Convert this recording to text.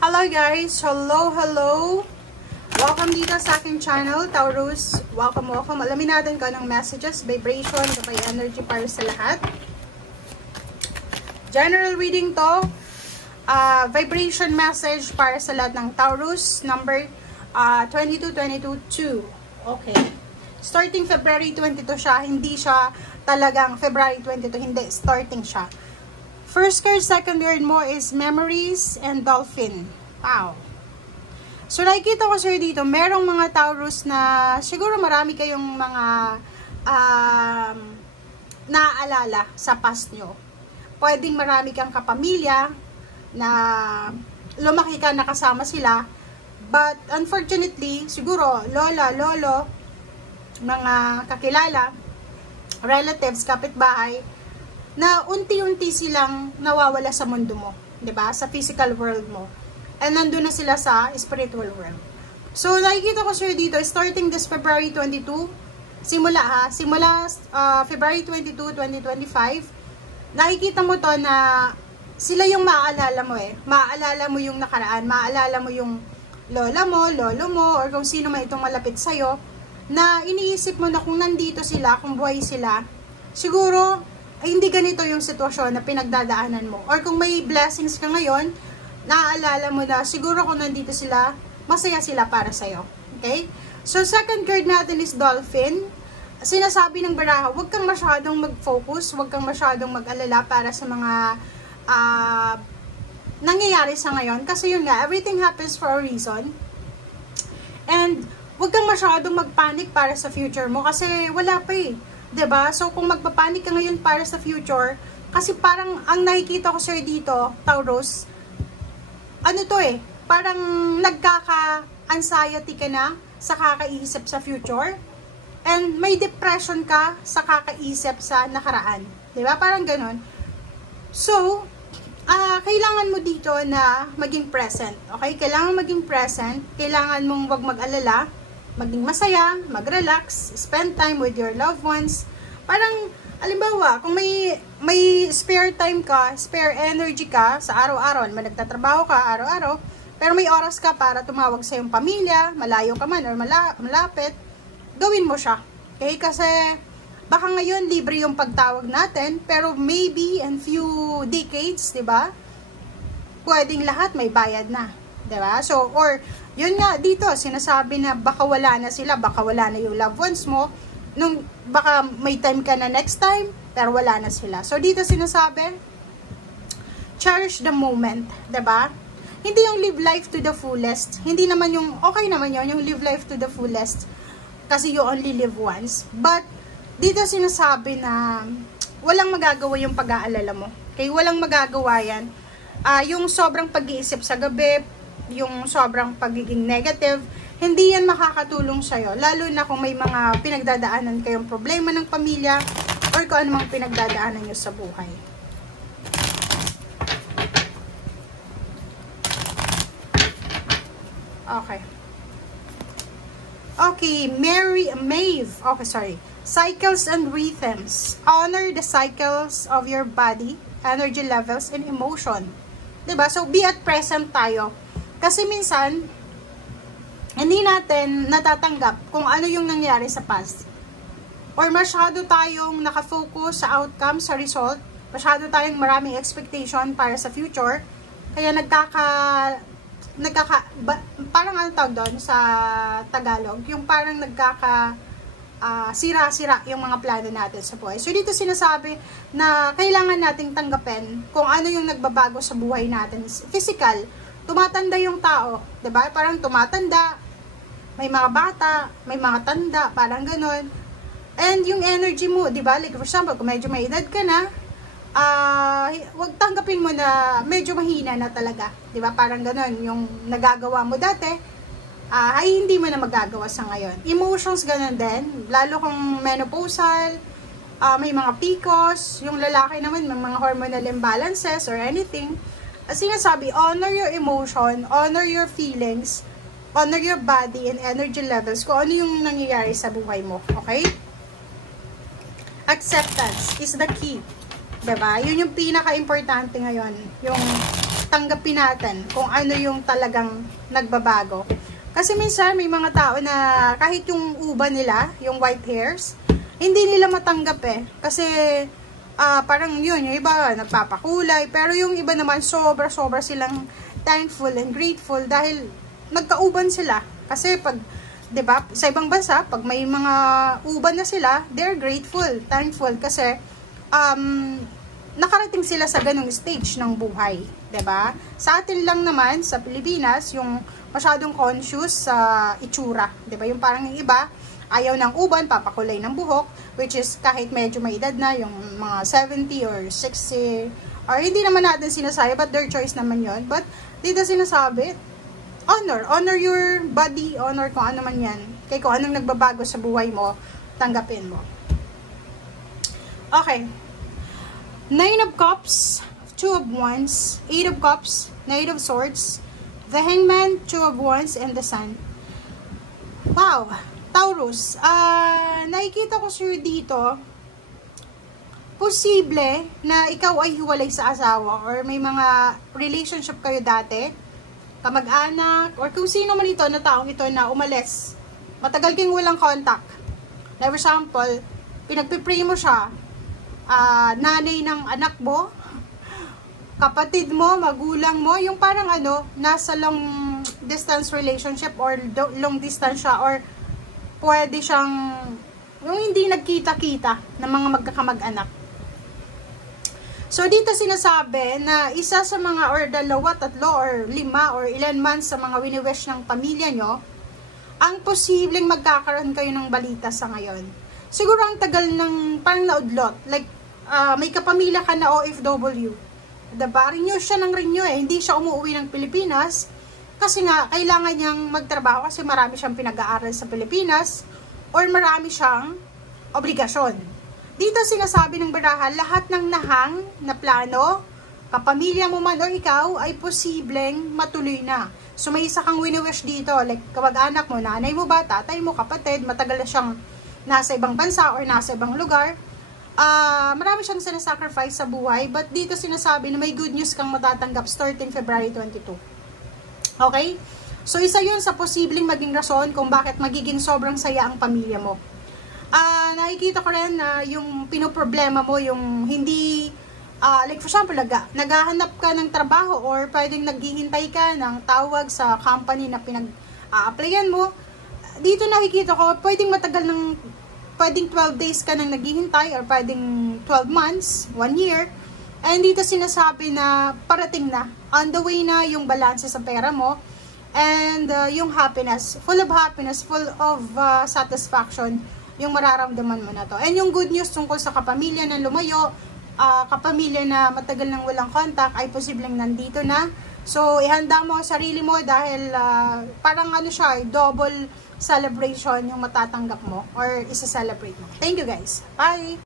Hello guys! Hello! Welcome dito sa aking channel, Taurus. Welcome. Alamin natin kung anong messages, vibration, kapay energy para sa lahat. General reading to. Vibration message para sa lahat ng Taurus. Number 2222. Okay. Starting February 22 siya. Hindi siya talagang February 22. Hindi. Starting siya. First card, second card mo is Memories and Dolphin. Wow. So, nakikita ko sir dito, merong mga Taurus na siguro marami kayong mga naaalala sa past nyo. Pwedeng marami kang kapamilya na lumaki ka nakasama sila. But, unfortunately, siguro, lola, lolo, mga kakilala, relatives, kapitbahay, na unti-unti silang nawawala sa mundo mo, 'di ba? Sa physical world mo. And nandun na sila sa spiritual world. So, nakikita ko sir dito, starting this February 22, simula February 22, 2025, nakikita mo to na sila yung maaalala mo eh. Maaalala mo yung nakaraan, maaalala mo yung lola mo, lolo mo, or kung sino man itong malapit sa'yo, na iniisip mo na kung nandito sila, kung buhay sila, siguro, ay hindi ganito yung sitwasyon na pinagdadaanan mo. Or kung may blessings ka ngayon, naaalala mo na siguro kung nandito sila, masaya sila para sa'yo. Okay? So, second card natin is Dolphin. Sinasabi ng baraha, huwag kang masyadong mag-focus, huwag kang masyadong mag-alala para sa mga nangyayari sa ngayon. Kasi yun nga, everything happens for a reason. And, huwag kang masyadong mag-panic para sa future mo kasi wala pa eh. 'Di ba? So, kung magpapanik ka ngayon para sa future, kasi parang ang nakikita ko sir dito, Taurus, ano to eh, parang nagkaka-anxiety ka na sa kakaisip sa future, and may depression ka sa kakaisip sa nakaraan. 'Di ba? Parang ganun. So, kailangan mo dito na maging present. Okay? Kailangan maging present. Kailangan mong wag mag-alala, maging masaya, mag-relax, spend time with your loved ones. Parang, alimbawa, kung may spare time ka, spare energy ka sa araw-araw, nagtatrabaho ka araw-araw, pero may oras ka para tumawag sa iyong pamilya, malayo ka man or malapit, gawin mo siya. Okay? Kasi, baka ngayon libre yung pagtawag natin, pero maybe in few decades, diba? Pwedeng lahat may bayad na. Diba? So, or, yun nga, dito, sinasabi na baka wala na sila, baka wala na yung loved ones mo, baka may time ka na next time, pero wala na sila. So, dito sinasabi, cherish the moment, diba? Hindi yung live life to the fullest, hindi naman yung, okay naman yun, yung live life to the fullest, kasi you only live once. But, dito sinasabi na, walang magagawa yung pag-aalala mo. Okay, walang magagawa yan. Yung sobrang pag-iisip sa gabi, yung sobrang pagiging negative, hindi yan makakatulong sa'yo. Lalo na kung may mga pinagdadaanan kayong problema ng pamilya or kung anumang pinagdadaanan nyo sa buhay. Okay. Okay, Maeve. Okay, sorry. Cycles and rhythms. Honor the cycles of your body, energy levels, and emotion. Diba? So, be at present tayo. Kasi minsan, hindi natin natatanggap kung ano yung nangyari sa past. Or masyado tayong nakafocus sa outcome, sa result. Masyado tayong maraming expectation para sa future. Kaya parang ano tawag doon sa Tagalog? Yung parang sira-sira yung mga plano natin sa buhay. So, dito sinasabi na kailangan nating tanggapin kung ano yung nagbabago sa buhay natin. Physical, tumatanda yung tao, 'di ba? Parang tumatanda, may mga bata, may mga tanda, parang gano'n. And yung energy mo, 'di ba? Like for example, kung medyo may edad ka na, wag tanggapin mo na medyo mahina na talaga, 'di ba? Parang gano'n, yung nagagawa mo dati, ay hindi mo na magagawa sa ngayon. Emotions gano'n din, lalo kung menopausal, may mga PCOS, yung lalaki naman may mga hormonal imbalances or anything. Sinasabi, honor your emotion, honor your feelings, honor your body and energy levels, kung ano yung nangyayari sa buhay mo, okay? Acceptance is the key, diba? Yun yung pinaka-importante ngayon, yung tanggapin natin kung ano yung talagang nagbabago. Kasi minsan may mga tao na kahit yung uban nila, yung white hairs, hindi nila matanggap eh. Kasi parang yun, yung iba nagpapakulay, pero yung iba naman sobra-sobra silang thankful and grateful dahil nagkauban sila. Kasi pag, 'di ba, sa ibang bansa, pag may mga uban na sila, they're grateful, thankful kasi nakarating sila sa ganung stage ng buhay, 'di ba? Sa atin lang naman sa Pilipinas, yung masyadong conscious sa itsura, 'di ba? Yung parang yung iba ayaw ng uban, papakulay ng buhok, which is kahit medyo may edad na, yung mga 70 or 60, or hindi naman natin sinasabi, but their choice naman yon. But dito sinasabi, honor your body, honor kung ano man yan, kay kung anong nagbabago sa buhay mo, tanggapin mo. Okay. 9 of Cups, 2 of Wands, 8 of Cups, Knight of Swords, the Hangman, 2 of Wands, and the Sun. Wow! Taurus, nakikita ko sa'yo dito, posible na ikaw ay hiwalay sa asawa or may mga relationship kayo dati, kamag-anak, or kung sino man ito na taong ito na umalis. Matagal kayong walang contact. For example, pinagpipray mo siya, nanay ng anak mo, kapatid mo, magulang mo, yung parang nasa long distance relationship or long distance siya, or pwede siyang yung hindi nagkita-kita ng mga magkakamag-anak. So, dito sinasabi na isa sa mga or dalawa, tatlo, or lima, or ilan man sa mga wini-wish ng pamilya nyo, ang posibleng magkakaroon kayo ng balita sa ngayon. Siguro ang tagal ng parang naudlot. Like, may kapamilya ka na OFW. Diba? Renew siya ng renew eh. Hindi siya umuwi ng Pilipinas. Kasi nga, kailangan niyang magtrabaho kasi marami siyang pinag-aaral sa Pilipinas or marami siyang obligasyon. Dito sinasabi ng barahan, lahat ng nahang na plano, kapamilya mo man o ikaw, ay posibleng matuloy na. So may isa kang wini-wish dito, like kamag-anak mo, nanay mo ba, tatay mo, kapatid, matagal na siyang nasa ibang bansa or nasa ibang lugar. Marami siyang sinasacrifice sa buhay, but dito sinasabi na may good news kang matatanggap starting February 22. Okay? So, isa yun sa posibleng maging rason kung bakit magiging sobrang saya ang pamilya mo. Nakikita ko rin na yung pinoproblema mo, yung hindi, like for example, naghahanap ka ng trabaho or pwedeng naghihintay ka ng tawag sa company na pinag-applyan mo. Dito nakikita ko, pwedeng matagal ng, pwedeng 12 days ka nang naghihintay or pwedeng 12 months, 1 year. And dito sinasabi na parating na, on the way na yung balance sa pera mo. And yung happiness, full of satisfaction, yung mararamdaman mo na to. And yung good news tungkol sa kapamilya na lumayo, kapamilya na matagal nang walang contact, ay posibleng nandito na. So, ihanda mo ang sarili mo dahil parang siya, double celebration yung matatanggap mo or isa-celebrate mo. Thank you guys. Bye!